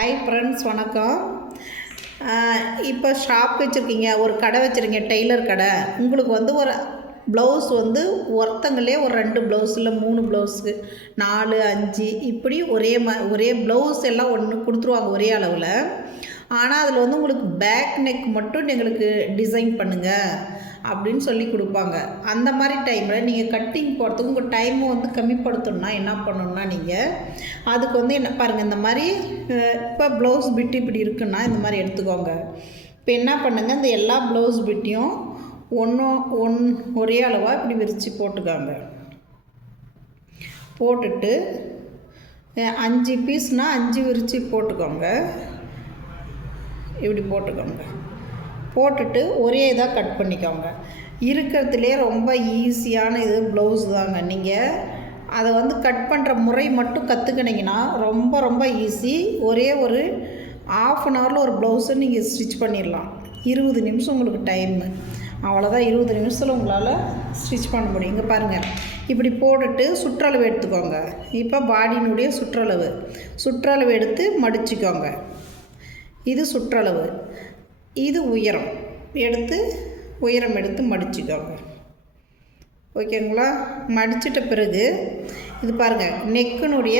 Hi friends, வணக்கம். இப்போ shop வச்சுருக்கீங்க, ஒரு கடை வச்சுருக்கீங்க, டெய்லர் கடை. உங்களுக்கு ஒரு ப்ளவுஸ் ஒருத்தங்களே ஒரு 2 ப்ளவுஸ் இல்லை 3 ப்ளவுஸுக்கு 4 5 இப்படி ஒரே ப்ளவுஸ் எல்லாம் ஒன்று கொடுத்துருவாங்க ஒரே அளவில். ஆனால் அதில் உங்களுக்கு பேக் நெக் மட்டும் எங்களுக்கு டிசைன் பண்ணுங்கள் அப்படின்னு சொல்லி கொடுப்பாங்க. அந்த மாதிரி டைமில் நீங்கள் கட்டிங் போகிறதுக்கு உங்கள் டைமை கம்மிப்படுத்தணுன்னா என்ன பண்ணணுன்னா, நீங்கள் அதுக்கு என்ன பாருங்கள், இந்த மாதிரி இப்போ ப்ளவுஸ் பிட்டு இப்படி இருக்குன்னா இந்த மாதிரி எடுத்துக்கோங்க. இப்போ என்ன பண்ணுங்கள், இந்த எல்லா ப்ளவுஸ் பிட்டையும் ஒரே அளவாக இப்படி விரித்து போட்டுக்கோங்க. போட்டுட்டு 5 பீஸ்னால் 5 விரித்து போட்டுக்கோங்க. இப்படி போட்டுக்கோங்க. போட்டுட்டு ஒரே இதாக கட் பண்ணிக்கோங்க. இருக்கிறதுலே ரொம்ப ஈஸியான இது ப்ளவுஸ் தாங்க. நீங்கள் அதை கட் பண்ணுற முறை மட்டும் கற்றுக்கினீங்கன்னா ரொம்ப ரொம்ப ஈஸி. ஒரே ஒரு 1/2 ஹவரில் ஒரு ப்ளவுஸை நீங்கள் ஸ்டிச் பண்ணிடலாம். 20 நிமிஷம் உங்களுக்கு டைமு, அவ்வளோதான். 20 நிமிஷத்தில் உங்களால் ஸ்டிச் பண்ண முடியும். இங்கே பாருங்கள், இப்படி போட்டுட்டு சுற்றளவு எடுத்துக்கோங்க. இப்போ பாடியினுடைய சுற்றளவு எடுத்து மடிச்சுக்கோங்க. இது சுற்றளவு, இது உயரம் எடுத்து மடிச்சுக்கோங்க. ஓகேங்களா? மடிச்சிட்ட பிறகு இது பாருங்கள், நெக்கினுடைய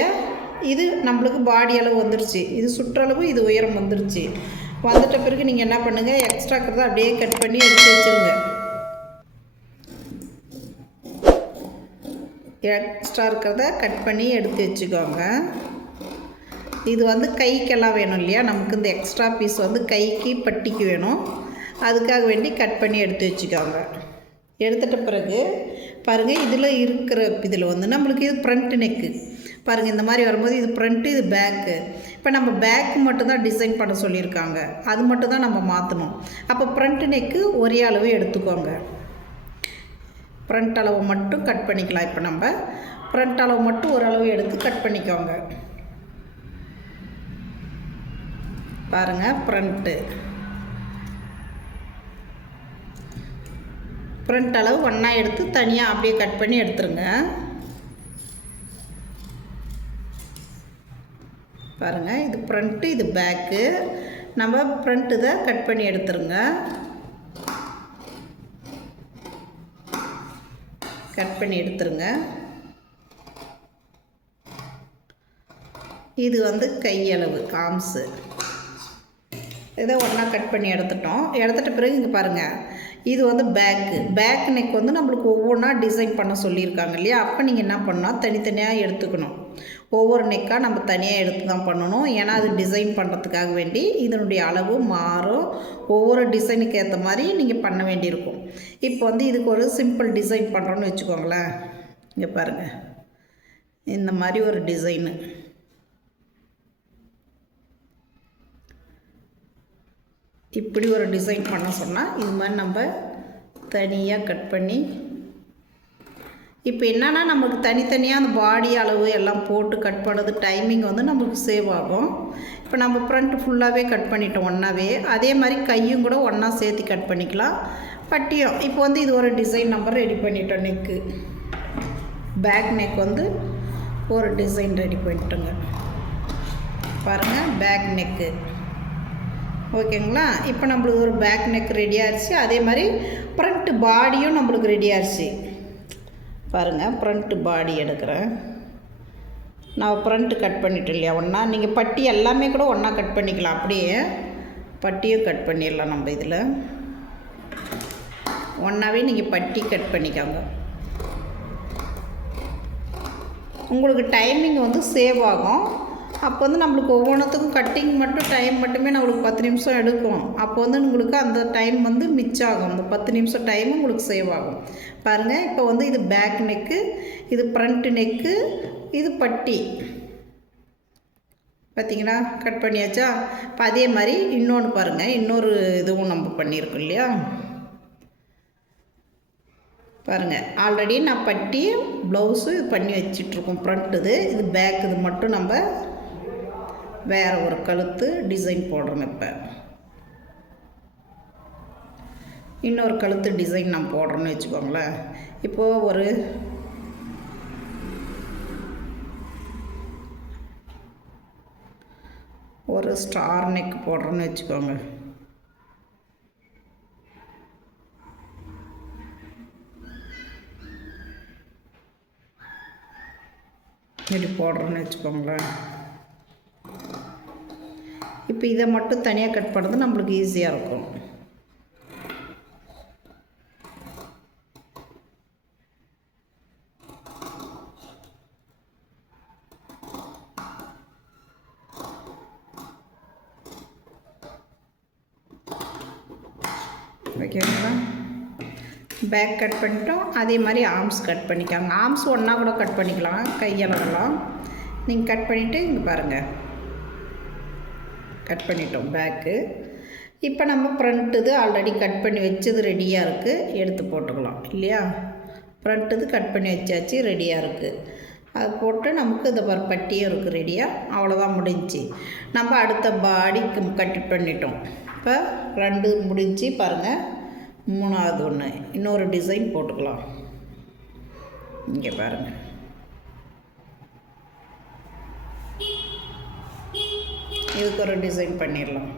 இது நம்மளுக்கு பாடி அளவு வந்துருச்சு. இது சுற்றளவு, இது உயரம் வந்துருச்சு. வந்துட்ட பிறகு நீங்கள் என்ன பண்ணுங்கள், எக்ஸ்ட்ரா இருக்கிறத அப்படியே கட் பண்ணி எடுத்து வச்சுருங்க. எக்ஸ்ட்ரா இருக்கிறத கட் பண்ணி எடுத்து வச்சுக்கோங்க. இது கைக்கெல்லாம் வேணும் இல்லையா, நமக்கு இந்த எக்ஸ்ட்ரா பீஸ் கைக்கு பட்டிக்கு வேணும். அதுக்காக வேண்டி கட் பண்ணி எடுத்து வச்சுக்கோங்க. எடுத்துட்ட பிறகு பாருங்கள், இதில் நம்மளுக்கு இது ஃப்ரண்ட் நெக்கு பாருங்கள். இந்த மாதிரி வரும்போது இது ஃப்ரண்ட்டு, இது பேக்கு. இப்போ நம்ம பேக்கு மட்டும்தான் டிசைன் பண்ண சொல்லியிருக்காங்க, அது மட்டும்தான் நம்ம மாற்றணும். அப்போ ஃப்ரண்ட் நெக்கு ஒரே அளவு எடுத்துக்கோங்க. ஃப்ரண்ட் அளவு மட்டும் கட் பண்ணிக்கலாம். இப்போ நம்ம ஃப்ரண்ட் அளவு மட்டும் ஒரு அளவு எடுத்து கட் பண்ணிக்கோங்க. பாருங்கள், ஃப்ரண்ட் அளவு ஒன்றா எடுத்து தனியாக அப்படியே கட் பண்ணி எடுத்துருங்க. பாருங்கள், இது ஃப்ரண்ட்டு, இது பேக்கு. நம்ம ஃப்ரண்ட் இதை கட் பண்ணி எடுத்துருங்க. இது கையளவு ஆம்ஸு, இதை ஒன்றா கட் பண்ணி எடுத்துட்ட பிறகு இங்கே பாருங்கள், இது பேக் நெக் நம்மளுக்கு ஒவ்வொன்றா டிசைன் பண்ண சொல்லியிருக்காங்க இல்லையா. அப்போ நீங்கள் என்ன பண்ணால் தனித்தனியாக எடுத்துக்கணும். ஒவ்வொரு நெக்காக நம்ம தனியாக எடுத்து தான் பண்ணணும். ஏன்னா அது டிசைன் பண்ணுறதுக்காக வேண்டி இதனுடைய அளவு மாறும். ஒவ்வொரு டிசைனுக்கு ஏற்ற மாதிரி நீங்கள் பண்ண வேண்டியிருக்கும். இப்போ இதுக்கு ஒரு சிம்பிள் டிசைன் பண்ணுறோன்னு வச்சுக்கோங்களேன். இங்கே பாருங்கள், இந்த மாதிரி ஒரு டிசைனு. இப்படி ஒரு டிசைன் பண்ண சொன்னால் இது மாதிரி நம்ம தனியாக கட் பண்ணி, இப்போ என்னென்னா நமக்கு தனித்தனியாக அந்த பாடி அளவு எல்லாம் போட்டு கட் பண்ணது டைமிங் நமக்கு சேவ் ஆகும். இப்போ நம்ம ஃப்ரண்ட் ஃபுல்லாகவே கட் பண்ணிட்டோம் ஒன்றாவே. அதே மாதிரி கையும் கூட ஒன்றா சேர்த்து கட் பண்ணிக்கலாம். பட்டியும் இப்போ இது ஒரு டிசைன் நம்ம ரெடி பண்ணிட்டோம். நெக்கு பேக் நெக் ஒரு டிசைன் ரெடி பண்ணிட்டோங்க. பாருங்கள், பேக் நெக்கு. ஓகேங்களா? இப்போ நம்மளுக்கு ஒரு பேக் நெக் ரெடி ஆகிடுச்சு. அதே மாதிரி ஃப்ரண்ட்டு பாடியும் நம்மளுக்கு ரெடி ஆகிடுச்சு. பாருங்கள், ஃப்ரண்ட்டு பாடி எடுக்கிறேன். நான் ஃப்ரண்ட்டு கட் பண்ணிட்டேன் இல்லையா ஒன்றா. நீங்கள் பட்டி எல்லாமே கூட ஒன்றா கட் பண்ணிக்கலாம். அப்படியே பட்டியும் கட் பண்ணிடலாம். நம்ம இதில் ஒன்றாவே நீங்கள் பட்டி கட் பண்ணிக்கோங்க. உங்களுக்கு டைமிங் சேவ் ஆகும். அப்போ நம்மளுக்கு ஒவ்வொன்றுத்துக்கும் கட்டிங் மட்டும் டைம் மட்டுமே நம்மளுக்கு 10 நிமிஷம் எடுக்கும். அப்போ உங்களுக்கு அந்த டைம் மிச்சம் ஆகும். அந்த 10 நிமிஷம் டைம் உங்களுக்கு சேவ் ஆகும். பாருங்கள், இப்போ இது பேக் நெக்கு, இது ஃப்ரண்ட் நெக்கு, இது பட்டி. பார்த்தீங்களா? கட் பண்ணியாச்சா? இப்போ அதே மாதிரி இன்னொன்று பாருங்கள், இன்னொரு இதுவும் நம்ம பண்ணியிருக்கோம் இல்லையா. பாருங்கள், ஆல்ரெடி நான் பட்டி ப்ளவுஸு இது பண்ணி வச்சிட்ருக்கோம். ஃப்ரண்ட் இது பேக், இது மட்டும் நம்ம வேறு ஒரு கழுத்து டிசைன் போடுறோம். இப்போ இன்னொரு கழுத்து டிசைன் நான் போடுறோன்னு வச்சுக்கோங்களேன். இப்போது ஒரு ஸ்டார் நெக் போடுறோன்னு வச்சுக்கோங்க. இப்படி போடுறோன்னு வச்சுக்கோங்களேன். இப்போ இதை மட்டும் தனியாக கட் பண்ணுறது நம்மளுக்கு ஈஸியாக இருக்கும். ஓகேங்களா? பேக் கட் பண்ணிட்டோம். அதே மாதிரி ஆர்ம்ஸ் கட் பண்ணிக்காங்க. ஆர்ம்ஸ் ஒன்றா கூட கட் பண்ணிக்கலாம், கையளவெல்லாம். நீங்கள் கட் பண்ணிவிட்டு இங்கே பாருங்கள், கட் பண்ணிட்டோம் பேக்கு. இப்போ நம்ம ஃப்ரண்ட் இது ஆல்ரெடி கட் பண்ணி வச்சது ரெடியாக இருக்குது, எடுத்து போட்டுக்கலாம் இல்லையா? ஃப்ரண்ட் இது கட் பண்ணி வச்சாச்சு, ரெடியாக இருக்குது. அது போட்டு நமக்கு இந்த பட்டியும் இருக்குது ரெடியாக. அவ்வளோதான், முடிஞ்சு. நம்ம அடுத்த பாடிக்கு கட் பண்ணிட்டோம். இப்போ 2 முடிஞ்சு பாருங்கள். 3வது ஒன்று இன்னொரு டிசைன் போட்டுக்கலாம். இங்கே பாருங்கள், இதுக்கு ஒரு டிசைன் பண்ணிடலாம்.